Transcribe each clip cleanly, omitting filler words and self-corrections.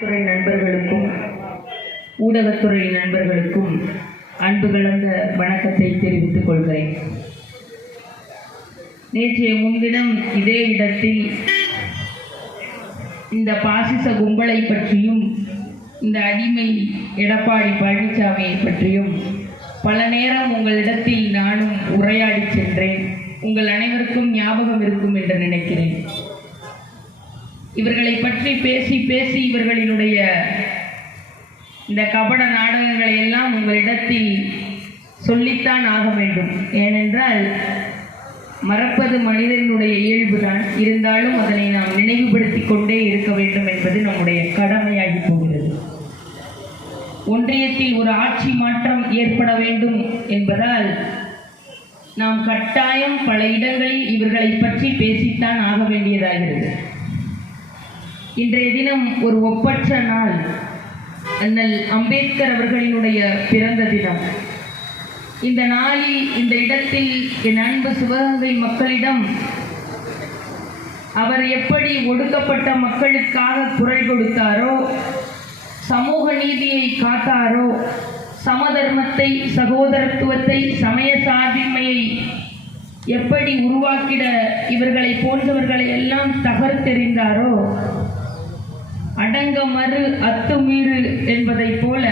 துறை நண்பர்களுக்கும் ஊடகத்துறை நண்பர்களுக்கும் அன்பு கலந்த வணக்கத்தை தெரிவித்துக் கொள்கிறேன். நேற்றைய முன்தினம் இதே இடத்தில் இந்த பாசிச கும்பலை பற்றியும் இந்த அடிமை எடப்பாடி பழனிசாமியை பற்றியும் பல நேரம் உங்களிடத்தில் நானும் உரையாடி சென்றேன். உங்கள் அனைவருக்கும் ஞாபகம் இருக்கும் என்று நினைக்கிறேன். இவர்களை பற்றி பேசி பேசி இவர்களினுடைய இந்த கபட நாடகங்களை எல்லாம் உங்களிடத்தில் சொல்லித்தான் ஆக வேண்டும். ஏனென்றால் மறப்பது மனிதனுடைய இயல்புதான். இருந்தாலும் அதனை நாம் நினைவுபடுத்தி கொண்டே இருக்க வேண்டும் என்பது நம்முடைய கடமையாகி போகிறது. ஒன்றியத்தில் ஒரு ஆட்சி மாற்றம் ஏற்பட வேண்டும் என்பதால் நாம் கட்டாயம் பல இடங்களில் இவர்களை பற்றி பேசித்தான் ஆக வேண்டியதாகிறது. இன்றைய தினம் ஒரு ஒப்பற்ற நாள். அண்ணல் அம்பேத்கர் அவர்களினுடைய பிறந்த தினம். இந்த நாளில் இந்த இடத்தில் என் அன்பு சிவகங்கை மக்களிடம் அவர் எப்படி ஒடுக்கப்பட்ட மக்களுக்காக குரல் கொடுத்தாரோ, சமூக நீதியை காத்தாரோ, சமதர்மத்தை, சகோதரத்துவத்தை, சமய சார்பின்மையை எப்படி உருவாக்கிட இவர்களை போன்றவர்களை எல்லாம் தகர்த்தெறிந்தாரோ, அடங்க மறு அத்துமீறு என்பதை போல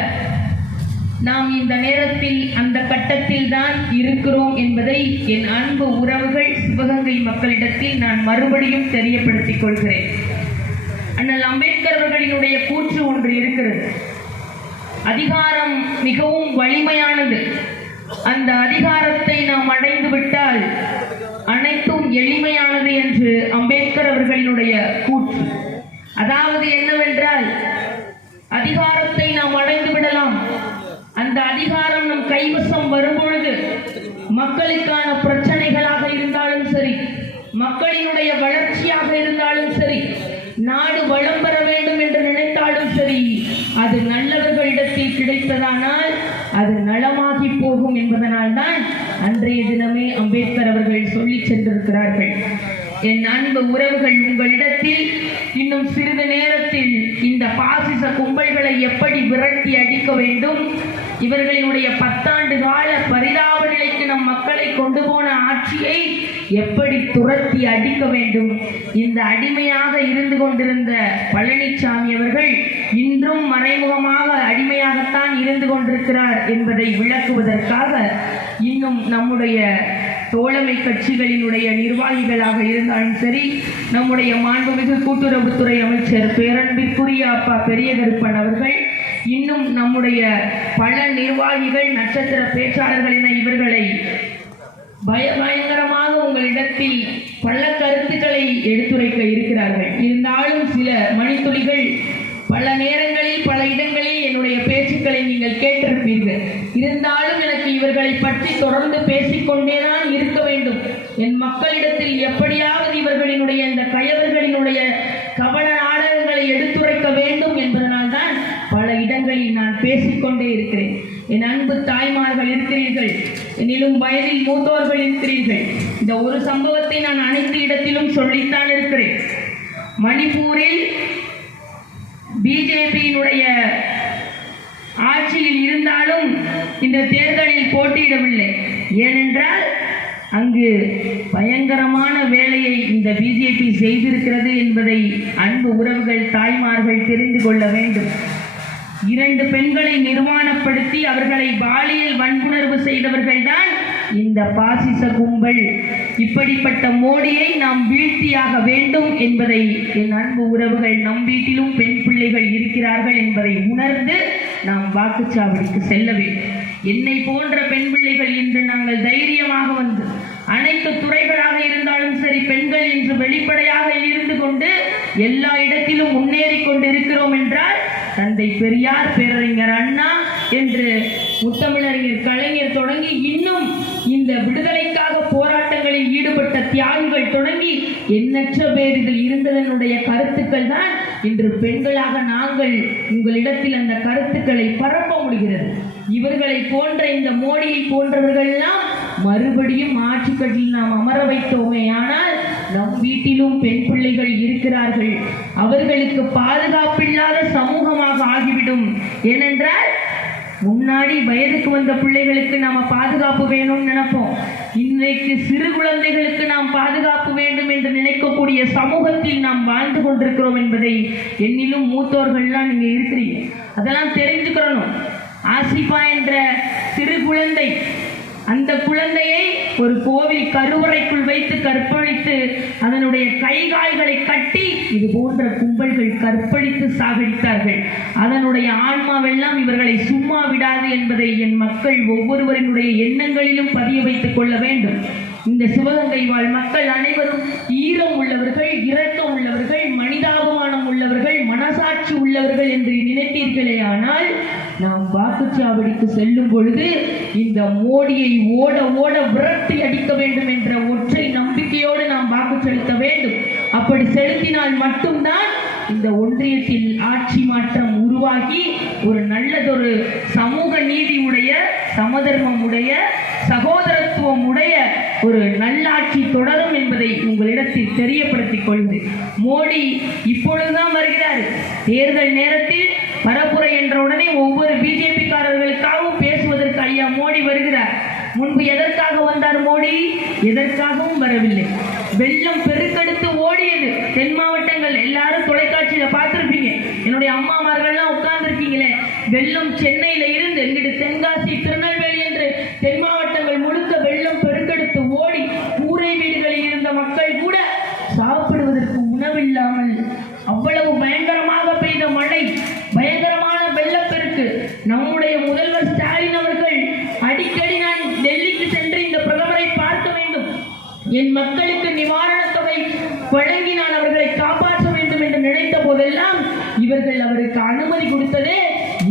நாம் இந்த நேரத்தில் அந்த கட்டத்தில் தான் இருக்கிறோம் என்பதை என் அன்பு உறவுகள் சிவகங்கை மக்களிடத்தில் நான் மறுபடியும் தெரியப்படுத்திக் கொள்கிறேன். அண்ணல் அம்பேத்கர் அவர்களினுடைய கூற்று ஒன்று இருக்கிறது. அதிகாரம் மிகவும் வலிமையானது. அந்த அதிகாரத்தை நாம் அடைந்து விட்டால் அனைத்தும் எளிமையானது என்று அம்பேத்கர் அவர்களினுடைய கூற்று. அதாவது என்னவென்றால், அதிகாரத்தை நாம் அடைந்து விடலாம். அந்த அதிகாரம் நம் கைவசம் வரும்பொழுது மக்களுக்கான பிரச்சனைகளாக இருந்தாலும் சரி, மக்களினுடைய வளர்ச்சியாக இருந்தாலும் சரி, நாடு வளம் பெற வேண்டும் என்று நினைத்தாலும் சரி, அது நல்லவர்களிடத்தில் கிடைத்ததானால் அது நலமாகி போகும் என்பதனால் தான் அன்றைய தினமே அம்பேத்கர் அவர்கள் சொல்லி சென்றிருக்கிறார்கள். என் அன்பு உறவுகள், உங்களிடத்தில் இன்னும் சிறிது நேரத்தில் இந்த பாசிச கும்பல்களை எப்படி விரட்டி அடிக்க வேண்டும், இவர்களினுடைய 10 ஆண்டு கால பரிதாப நிலைக்கு நம் மக்களை கொண்டு போன ஆட்சியை எப்படி துரத்தி அடிக்க வேண்டும், இந்த அடிமையாக இருந்து கொண்டிருந்த பழனிசாமி அவர்கள் இன்றும் மறைமுகமாக அடிமையாகத்தான் இருந்து கொண்டிருக்கிறார் என்பதை விளக்குவதற்காக இன்னும் நம்முடைய தோழமை கட்சிகளினுடைய நிர்வாகிகளாக இருந்தாலும் சரி, நம்முடைய மாண்புமிகு கூட்டுறவுத்துறை அமைச்சர் பேரன்பிற்குரிய அப்பா பெரிய கருப்பன் அவர்கள், இன்னும் நம்முடைய பல நிர்வாகிகள், நட்சத்திர பேச்சாளர்கள் என இவர்களை பயங்கரமாக உங்களிடத்தில் பல கருத்துக்களை எடுத்துரைக்க இருக்கிறார்கள். இருந்தாலும் சில மணித்துளிகள் பல நேரங்களில் பல இடங்களில் என்னுடைய பேச்சுக்களை நீங்கள் கேட்டிருப்பீர்கள். இருந்தாலும் எனக்கு இவர்களை பற்றி தொடர்ந்து பேசிக்கொண்டேதான் இருக்க வேண்டும். என் மக்களிடத்தில் எப்படியாவது இவர்களினுடைய இந்த கயவர்களினுடைய கபட நாடகங்களை எடுத்துரைக்க வேண்டும் என்பதனால் தான் பல இடங்களில் நான் பேசிக்கொண்டே இருக்கிறேன். என் அன்பு தாய்மார்கள் இருக்கிறீர்கள், என்னிலும் வயதில் மூத்தோர்கள் இருக்கிறீர்கள். இந்த ஒரு சம்பவத்தை நான் அனைத்து இடத்திலும் சொல்லித்தான் இருக்கிறேன். மணிப்பூரில் பிஜேபியினுடைய ஆட்சியில் இருந்தாலும் இந்த தேர்தலில் போட்டியிடவில்லை. ஏனென்றால் அங்கு பயங்கரமான வேலையை இந்த பிஜேபி செய்திருக்கிறது என்பதை அன்பு உறவுகள், தாய்மார்கள் தெரிந்து கொள்ள வேண்டும். 2 பெண்களை நிர்வாணப்படுத்தி அவர்களை பாலியல் வன்புணர்வு செய்தவர்கள்தான் இந்த பாசிச கும்பல். இப்படிப்பட்ட மோடியை நாம் வீழ்த்தியாக வேண்டும் என்பதை என் அன்பு உறவுகள், நம் வீட்டிலும் பெண் பிள்ளைகள் இருக்கிறார்கள் என்பதை உணர்ந்து நாம் வாக்குச்சாவடிக்கு செல்ல வேண்டும். என்னை போன்ற பெண் பிள்ளைகள் இன்று நாங்கள் தைரியமாக வந்து அனைத்து துறைகளாக இருந்தாலும் சரி, பெண்கள் இன்று வெளிப்படையாக இருந்து கொண்டு எல்லா இடத்திலும் முன்னேறி கொண்டு இருக்கிறோம் என்றால் தந்தை பெரியார், பேரறிஞர் அண்ணா என்று முத்தமிழறிஞர் கலைஞர் தொடங்கி இன்னும் இந்த விடுதலைக்காக போராட்டங்களில் ஈடுபட்ட தியாகிகள் தொடங்கி எண்ணற்ற பேர் இதில் இருந்ததனுடைய கருத்துக்கள் தான் இன்று பெண்களாக நாங்கள் உங்களிடத்தில் அந்த கருத்துக்களை பரப்ப முடிகிறது. இவர்களை போன்ற இந்த மோடியை போன்றவர்கள்லாம் மறுபடியும் ஆட்சி கட்டில் நாம் அமர வைத்தோமே ஆனால் நம் வீட்டிலும் பெண் பிள்ளைகள் இருக்கிறார்கள், அவர்களுக்கு பாதுகாப்பில்லாத சமூகமாக ஆகிவிடும். ஏனென்றால் முன்னாடி வயதுக்கு வந்த பிள்ளைகளுக்கு நாம பாதுகாப்பு வேணும்னு நினைப்போம். இன்றைக்கு சிறு குழந்தைகளுக்கு நாம் பாதுகாப்பு வேண்டும் என்று நினைக்கக்கூடிய சமூகத்தில் நாம் வாழ்ந்து கொண்டிருக்கிறோம் என்பதை என்னிலும் மூத்தோர்கள்லாம் நீங்க இருக்கிறீங்க, அதெல்லாம் தெரிஞ்சுக்கிறணும். ஆசிஃபா என்ற சிறு குழந்தை, அந்த குழந்தையை ஒரு கோவில் கருவறைக்குள் வைத்து கற்பழித்து அதனுடைய கை கால்களை கட்டி இது போன்ற கும்பல்கள் கற்பழித்து சாகடித்தார்கள். அதனுடைய ஆன்மாவெல்லாம் இவர்களை சும்மா விடாது என்பதை என் மக்கள் ஒவ்வொருவரினுடைய எண்ணங்களிலும் பதிய வைத்துக் கொள்ள வேண்டும். இந்த சிவகங்கை வாழ் மக்கள் அனைவரும் ஈரம் உள்ளவர்கள், இரக்கம் உள்ளவர்கள், மனிதாபிமானம் உள்ளவர்கள், மனசாட்சி உள்ளவர்கள் என்று நினைத்தீர்களே. ஆனால் நாம் வாக்குச்சாவடிக்கு செல்லும் பொழுது இந்த மோடியை ஓட ஓட விரட்டி அடிக்க வேண்டும் என்ற ஒற்றை நம்பிக்கையோடு நாம் வாக்கு செலுத்த வேண்டும். அப்படி செலுத்தினால் மட்டும்தான் இந்த ஒன்றியத்தில் ஆட்சி மாற்றம் உருவாகி ஒரு நல்லதொரு சமூக நீதி உடைய, சமதர்மம் உடைய, சகோதரத்துவம் உடைய ஒரு நல்லாட்சி தொடரும் என்பதை உங்களிடத்தில் தெரியப்படுத்திக் கொள்வது. மோடி இப்பொழுதுதான் வருகிறார். தேர்தல் நேரத்தில் பரப்புரை என்ற உடனே ஒவ்வொரு பிஜேபி காரர்களுக்காகவும் பேசுவதற்கு ஐயா மோடி வருகிறார். முன்பு எதற்காக வந்தார் மோடி? எதற்காகவும் வரவில்லை. வெள்ளம் பெருக்கெடுத்து ஓடியது தென் மாவட்டங்கள், எல்லாரும் தொலைக்காட்சியில பார்த்திருப்பீங்க. என்னுடைய அம்மாமார்கள்லாம் உட்கார்ந்துருக்கீங்களே. வெள்ளம் சென்னையில இருந்து எங்கிட்டு தென்காசி, திருநெல்வேலி என்று தென் மாவட்டங்கள் முழுக்க வெள்ளம் பெருக்கெடுத்து ஓடி கூரை வீடுகளில் இருந்த மக்கள் கூட சாப்பிடுவதற்கு உணவில்லாமல் அவ்வளவு பயங்கரமாக பெய்த மழை, பயங்கரமான வெள்ளப்பெருக்கு. நம்முடைய முதல்வர் ஸ்டாலின் அவர்கள் அடிக்கடி நான் டெல்லிக்கு சென்று இந்த பிரதமரை பார்க்க வேண்டும், என் மக்களுக்கு நிவாரணத் தொகை வழங்கி நான் அவர்களை காப்பாற்ற வேண்டும் என்று நினைத்த போதெல்லாம் இவர்கள் அவருக்கு அனுமதி கொடுத்ததே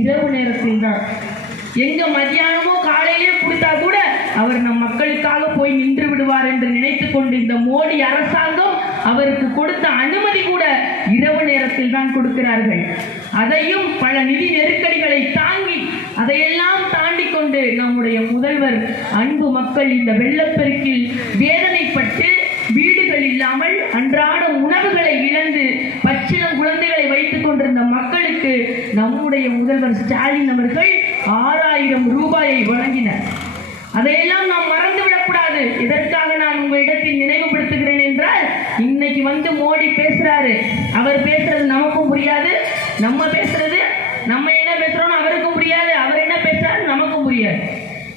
இரவு நேரத்தில் தான். எங்க மத்தியானமோ காலையிலே கொடுத்தா கூட அவர் நம் மக்களுக்காக போய் நின்று விடுவார் என்று நினைத்துக் கொண்டு இந்த மோடி அரசாங்கம் அவருக்கு கொடுத்த அனுமதி கூட இரவு நேரத்தில் தான் கொடுக்கிறார்கள். அதையும் பல நிதி நெருக்கடிகளை தாங்கி அதையெல்லாம் தாண்டி கொண்டு நம்முடைய முதல்வர் அன்பு மக்கள் இந்த வெள்ளப்பெருக்கில் வேதனைப்பட்டு வீடுகள் இல்லாமல் அன்றாட உணவுகளை இழந்து பச்சிளம் குழந்தைகளை வைத்துக் கொண்டிருந்த மக்களுக்கு நம்முடைய முதல்வர் ஸ்டாலின் அவர்கள் 6000 ரூபாயை வழங்கினார். அதையெல்லாம் நாம் மறந்துவிடக்கூடாது. இதற்காக நான் உங்களிடத்தில் நினைவுபடுத்துகிறேன் என்றால், இன்னைக்கு வந்து மோடி பேசுறாரு, அவர் பேசுறது நமக்கும் புரியாது, நம்ம பேசுறது நம்ம என்ன பேசுறோம்னு அவருக்கும் புரியாது, அவர் என்ன பேசுறாரு நமக்கும் புரியாது.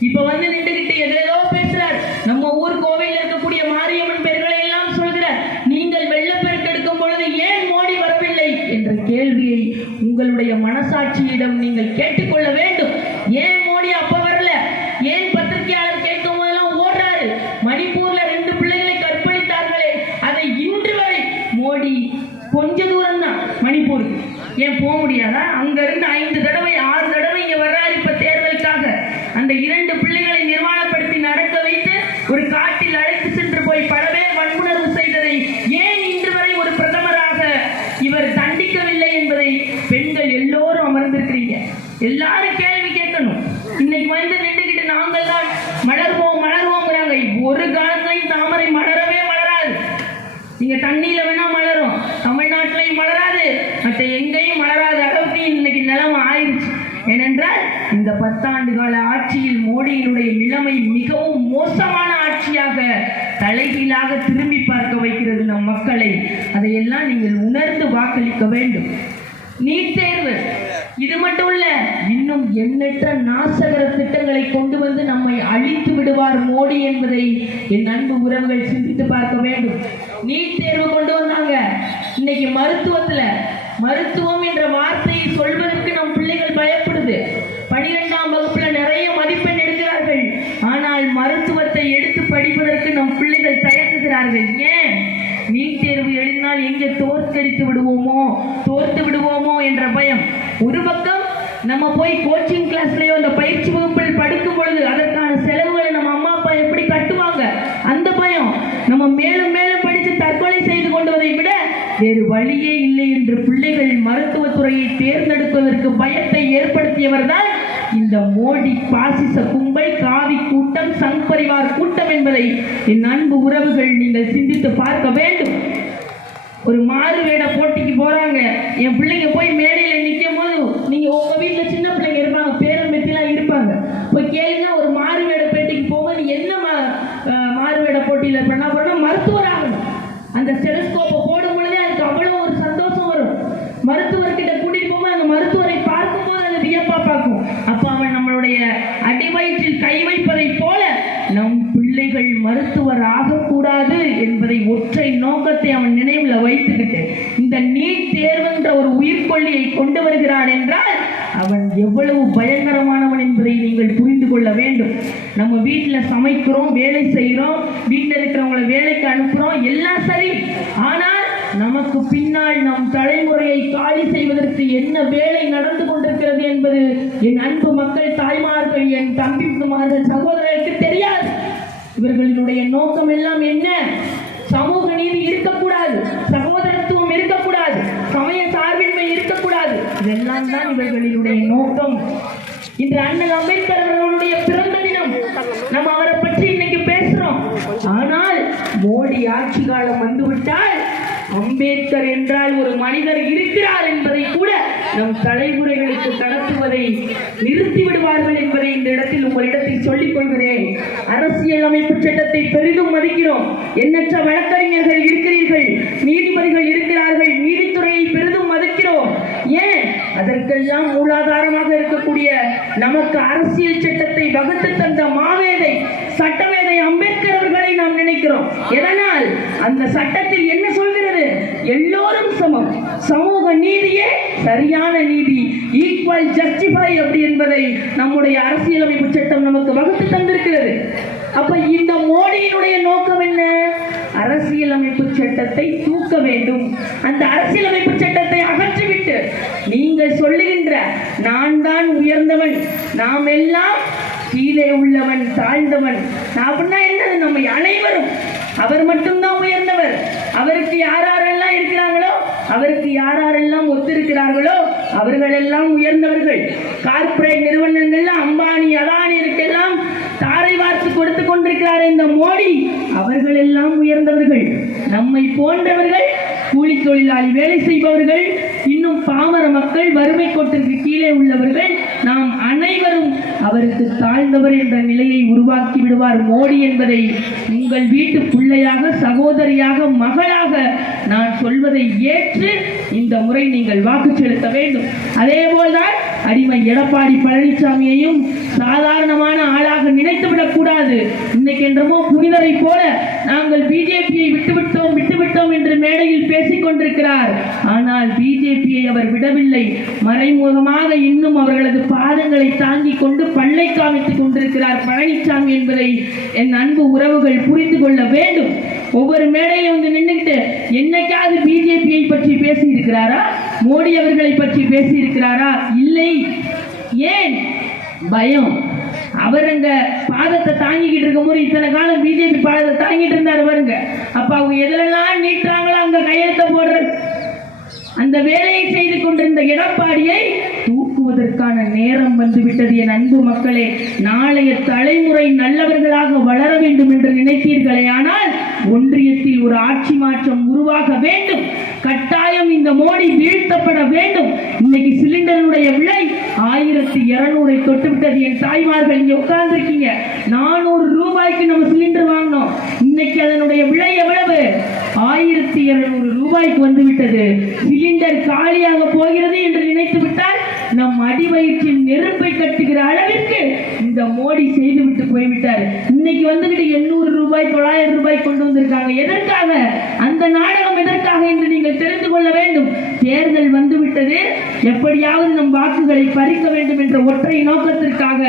இப்ப வந்து நின்றுகிட்டு எதோ பேசுறார். நம்ம ஊர் கோவையில் இருக்கக்கூடிய மாரியம்மன் பெயர்களை எல்லாம் சொல்கிறார். நீங்கள் வெள்ளப்பெருக்கு எடுக்கும் பொழுது ஏன் மோடி வரவில்லை என்ற கேள்வியை உங்களுடைய மனசாட்சியிடம் நீங்கள் கேட்டுக்கொள்ள வேண்டும். ஏன் மோடி அப்ப வரல? ஏன் பத்திரிகையாளர் கேட்கும் போதெல்லாம் ஓடுறாரு? மணிப்பூர்ல 2 பிள்ளைகளை கற்பழித்தார்களே, அதை இன்று வரை மோடி கொஞ்ச தூரம் தான் மணிப்பூருக்கு, ஏன் போக முடியாதா? அங்க இருந்து 5 தடவை 6 தடவை இங்க வர்றாரு. இப்ப தேர்தலுக்காக அந்த 2 பிள்ளைகளை நிர்வாணப்படுத்தி நடக்க வைத்து ஒரு காட்டில் அழைத்து சென்று போய் பலவே வன்புணர்வு செய்ததை ஏன் இன்று வரை ஒரு பிரதமராக இவர் தண்டிக்கவில்லை என்பதை பெண்கள் எல்லோரும் அமர்ந்திருக்கிறீங்க. எல்லாரும் கேள்வி கேட்கணும். இன்னைக்கு வந்து நின்றுகிட்டு நாங்கள் தான் மலர்வோம் மலர்வோங்கிறாங்க. ஒரு காலத்தையும் தாமரை மலரவே மலராது. நீங்க தண்ணியில வேணா மலரும், தமிழ்நாட்டிலையும் மலராது, மற்ற எங்கேயும் மலராத அளவுக்கு இன்னைக்கு நிலைமை ஆயிடுச்சு. ஏனென்றால் இந்த 10 ஆண்டு கால ஆட்சியில் மோடியினுடைய நிலைமை மிகவும் மோசமான ஆட்சியாக தலைகீழாக திரும்பி பார்க்க வைக்கிறது நம் மக்களை. அதையெல்லாம் நீங்கள் உணர்ந்து வாக்களிக்க வேண்டும். நீட் தேர்வு இது மட்டும் இல்ல, இன்னும் எண்ணற்ற நாசகர திட்டங்களை கொண்டு வந்து நம்மை அழித்து விடுவார் மோடி என்பதை என் அன்பு உறவுகள் சிந்தித்து பார்க்க வேண்டும். நீட் தேர்வு கொண்டு வந்தாங்க. இன்னைக்கு மருத்துவம் என்ற வார்த்தையை சொல்வதற்கு நம் பிள்ளைகள் பயப்படுது. 12ஆம் வகுப்புல நிறைய மதிப்பெண் எடுக்கிறார்கள், ஆனால் மருத்துவத்தை எடுத்து படிப்பதற்கு நம் பிள்ளைகள் தயங்குகிறார்கள். ஏன்? நீட் தேர்வு எழுதினால் எங்கே தோற்று விடுவோமோ என்ற பயம். ஒரு பக்கம் நம்ம போய் கோச்சிங் கிளாஸ்லயோ அந்த பயிற்சி வகுப்பில் படிக்கும் பொழுது அதற்கான செலவுகளை நம்ம அம்மா அப்பா எப்படி கட்டுவாங்க, அந்த பயம். நம்ம மேலும் மேலும் படித்து தற்கொலை செய்து கொள்வதை விட வேறு வழியே இல்லை என்று பிள்ளைகள் மருத்துவத்துறையை தேர்ந்தெடுப்பதற்கு பயத்தை ஏற்படுத்தியவர் தான் இந்த மோடி பாசிச கும்பல், காவி கூட்டம், சங் பரிவார் கூட்டம் என்பதை என் அன்பு உறவுகள் நீங்கள் சிந்தித்து பார்க்க வேண்டும். ஒரு மாறு வேட போட்டிக்கு போறாங்க. என் பிள்ளைங்க போய் மேடையில் நிற்கும் போது, நீங்க உங்க வீட்டுல சின்ன பிள்ளைங்க இருப்பாங்க, பேரம் பேத்திலாம் இருப்பாங்க, போய் கேளுங்க, ஒரு மாறு வேட போட்டிக்கு போகும்போது என்ன மாறு வேட போட்டியில பண்ண போறோம்னா மருத்துவர் ஆகணும். அந்த ஸ்டெலஸ்கோப்பை போடும் பொழுதே அதுக்கு அவ்வளவு ஒரு சந்தோஷம் வரும். மருத்துவர்கிட்ட கூட்டிட்டு போகும்போது அந்த மருத்துவரை பார்க்கும் போது அதை வியப்பா பார்க்கும். அப்ப அவன் நம்மளுடைய அடிவயிற்றில் கை வைப்பதை போல நம் பிள்ளைகள் மருத்துவர் ஆகக்கூடாது என்பதை ஒற்றை நோக்கத்தை அவன் நினைவில் வைத்துக்கிட்டு இந்த நீட் தேர்வுன்ற ஒரு உயிர்கொல்லியை கொண்டு வருகிறான் என்றால் அவன் எவ்வளவு பயங்கரமானவன் என்பதை நீங்கள் புரிந்து கொள்ள வேண்டும். நம்ம வீட்டில் சமைக்கிறோம், வேலை செய்கிறோம், வீட்டில் இருக்கிறவங்களை வேலைக்கு அனுப்புகிறோம், எல்லாம் சரி. ஆனால் நமக்கு பின்னால் நம் தலைமுறையை காலி செய்வதற்கு என்ன வேலை நடந்து கொண்டிருக்கிறது என்பது என் அன்பு மக்கள், தாய்மார்கள், என் தம்பிமார்கள், சகோதரர்களுக்கு தெரியாது. இவர்களுடைய நோக்கம் எல்லாம் என்ன? சமூக நீதி இருக்கக்கூடாது, சகோதரத்துவம் இருக்கக்கூடாது, சமய சார்பின்மை இருக்கக்கூடாது. இதெல்லாம் தான் இவர்களுடைய நோக்கம். இன்று அண்ணல் அம்பேத்கர் அவர்களுடைய பிறந்த தினம். நம்ம அவரை பற்றி இன்னைக்கு பேசுறோம். ஆனால் மோடி ஆட்சி காலம் வந்துவிட்டால் அம்பேத்கர் என்றால் ஒரு மனிதர் இருக்கிறார் என்பதை கூட நம் தலைமுறைகளுக்கு கடத்துவதை நிறுத்தி விடுவார்கள் என்பதை இந்த இடத்தில் உங்களிடத்தில் சொல்லிக் கொள்கிறேன். அரசியல் அமைப்பு சட்டத்தை பெரிதும் மதிக்கிறோம். எண்ணற்ற வழக்கறிஞர்கள் இருக்கிறீர்கள், நீதிபதிகள் இருக்கிறார்கள், நீதித்துறையை பெரிதும் மதிக்கிறோம். ஏன்? அதற்கெல்லாம் மூலாதாரமாக இருக்கக்கூடிய நமக்கு அரசியல் சட்டத்தை வகுத்து தந்த மாவேதை, சட்டமேதை அம்பேத்கர் அவர்களை நாம் நினைக்கிறோம். எதனால்? அந்த சட்டத்தில் என்ன சொல்கிறது? எல்லோரும் சமம், சமூக நீதியே சரியான நீதி, ஈக்குவல் ஜஸ்டிஃபை அப்படி என்பதை நம்முடைய அரசியலமைப்பு சட்டம் நமக்கு வகுத்து தந்திருக்கிறது. அப்ப இந்த மோடியினுடைய நோக்கம் என்ன? அரசியலமைப்பு சட்டத்தை தூக்க வேண்டும். அந்த அரசியலமைப்பு சட்டத்தை அகற்றிவிட்டு நீங்கள் சொல்லுகின்ற நான் தான் உயர்ந்தவன், நாம் எல்லாம் கீழே உள்ளவன், தாழ்ந்தவன் அப்படின்னா என்னது? நம்ம அனைவரும், அவர் மட்டும்தான் உயர்ந்தவர், அவருக்கு யாரெல்லாம் இருக்கிறாங்களோ, அவருக்கு யாரெல்லாம் ஒத்திருக்கிறார்களோ அவர்கள் எல்லாம் உயர்ந்தவர்கள். கார்ப்பரேட் நிறுவனங்கள்ல அம்பானி, அதானியருக்கெல்லாம் தாரை வார்த்து கொடுத்து கொண்டிருக்கிறார் இந்த மோடி, அவர்கள் எல்லாம் உயர்ந்தவர்கள். நம்மை போன்றவர்கள், கூலி தொழிலாளி வேலை செய்பவர்கள், இன்னும் பாமர மக்கள், வறுமை கோட்டிற்கு கீழே உள்ளவர்கள், நாம் அனைவரும் அவருக்கு தாழ்ந்தவர் என்ற நிலையை உருவாக்கி விடுவார் மோடி என்பதை உங்கள் வீட்டு பிள்ளையாக, சகோதரியாக, மகளாக நான் சொல்வதை ஏற்று இந்த முறை நீங்கள் வாக்கு செலுத்த வேண்டும். அதே போல்தான் அடிமை எடப்பாடி பழனிசாமியையும் சாதாரணமான ஆளாக நினைத்துவிடக் கூடாது. இன்னைக்கு என்றமோ புனிதரை போல நாங்கள் பிஜேபியை விட்டுவிட்டோம் என்று மேடையில் பேசிக் கொண்டிருக்கிறார். ஆனால் பிஜேபியை அவர் விடவில்லை. மறைமுகமாக இன்னும் அவர்களது பாதங்களை தாங்கிக் கொண்டு பல்லை காமித்துக் கொண்டிருக்கிறார் பழனிசாமி என்பதை என் அன்பு உறவுகள் புரிந்து கொள்ள வேண்டும். ஒவ்வொரு மேடையிலும் வந்து நின்றுகிட்டு என்னைக்காவது பிஜேபியை பற்றி பேசி இருக்கிறாரா? மோடி அவர்களை பற்றி பேசி இருக்கிறாரா? இல்லை. ஏன்? பயம். அவர் அங்க பாதத்தை தாங்கிக்கிட்டு இருக்கும் போது இத்தனை காலம் பிஜேபி பாதத்தை தாங்கிட்டு இருந்தாரு பாருங்க. அப்ப அவங்க எதிலெல்லாம் நீட்டுறாங்களோ அங்க கையெழுத்த போடுறது. அந்த வேலையை செய்து கொண்டிருந்த எடப்பாடியை தூக்குவதற்கான நேரம் வந்துவிட்டது. என் அன்பு மக்களே, நாளைய தலைமுறை நல்லவர்களாக வளர வேண்டும் என்று நினைத்தீர்களே, ஆனால் ஒன்றியத்தில் ஒரு ஆட்சி மாற்றம் உருவாக வேண்டும். கட்டாயம் இந்த மோடி வீழ்த்தப்பட வேண்டும். இன்னைக்கு சிலிண்டருடைய விலை 1200 தொட்டுவிட்டது. என் தாய்மார்கள் இங்க உட்கார்ந்துருக்கீங்க, 400 ரூபாய்க்கு நம்ம சிலிண்டர் வாங்கினோம். இன்னைக்கு அதனுடைய விலை எவ்வளவு? 1200 ரூபாய்க்கு வந்துவிட்டது. சிலிண்டர் காலியாக போகிறது என்று நினைத்து விட்டால் நம் அடிவயிற்றில் நெருப்பை கட்டுகிற அளவிற்கு இந்த மோடி செய்துவிட்டு போய்விட்டார். இன்னைக்கு வந்துகிட்டு 800 ரூபாய் 900 ரூபாய் கொண்டு வந்திருக்காங்க. எதற்காக? அந்த நாடகம் எதற்காக என்று நீங்கள் தெரிந்து கொள்ள வேண்டும். தேர்தல் வந்துவிட்டது, எப்படியாவது நம் வாக்குகளை பறிக்க வேண்டும் என்ற ஒற்றை நோக்கத்திற்காக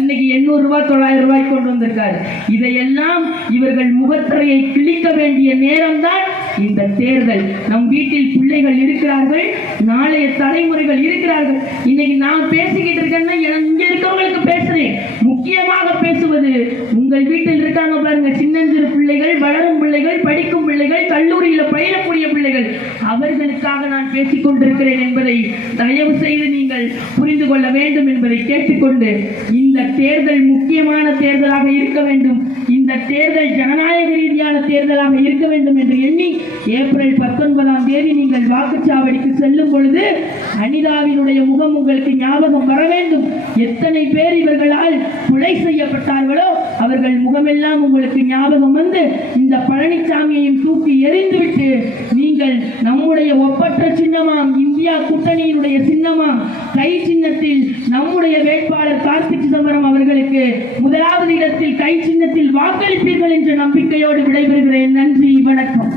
இன்னைக்கு 800 ரூபாய் 900 ரூபாய் கொண்டு வந்திருக்காரு. இதையெல்லாம் இவர்கள் முகத்திரையை கிழிக்க வேண்டிய நேரம்தான் இந்த தேர்தல். நம் வீட்டில் பிள்ளைகள் இருக்கிறார்கள், நாளைய தலைமுறைகள் இருக்கிறார்கள். இன்னைக்கு நான் பேசிக்கிட்டு இருக்கேன்னா இங்க இருக்கவங்களுக்கு பேசுறேன். முக்கியமாக பேசுவது உங்கள் வீட்டில் இருக்காங்க பாருங்க, சின்னஞ்சிறு பிள்ளைகள், வளரும் பிள்ளைகள், படிக்கும் பிள்ளைகள். பிள்ளைகள், கல்லூரியில் பயிலக்கூடிய பிள்ளைகள், அவர்களுக்காக நான் பேசிக் கொண்டிருக்கிறேன் என்பதை தயவு செய்து நீங்கள் புரிந்து கொள்ள வேண்டும் என்பதை கேட்டுக்கொண்டு, இந்த தேர்தல் முக்கியமான தேர்தலாக இருக்க வேண்டும், இந்த தேர்தல் ஜனநாயக ரீதியான தேர்தலாக இருக்க வேண்டும் என்று எண்ணி ஏப்ரல் 19ஆம் தேதி நீங்கள் வாக்குச்சாவடிக்கு செல்லும் பொழுது அனிதாவினுடைய முகம் உங்களுக்கு ஞாபகம் வர வேண்டும். எத்தனை பேர் இவர்களால் கொலை செய்யப்பட்டார்களோ அவர்கள் முகமெல்லாம் உங்களுக்கு ஞாபகம் வந்து இந்த பழனிசாமியையும் தூக்கி எறிந்துவிட்டு நீங்கள் நம்முடைய ஒப்பற்ற சின்னமாம் இந்தியா கூட்டணியினுடைய சின்னமாம் கை சின்னத்தில் நம்முடைய வேட்பாளர் கார்த்தி சிதம்பரம் அவர்களுக்கு முதலாவது இடத்தில் கை சின்னத்தில் வாக்களிப்பீர்கள் என்ற நம்பிக்கையோடு விடைபெறுகிறேன். நன்றி, வணக்கம்.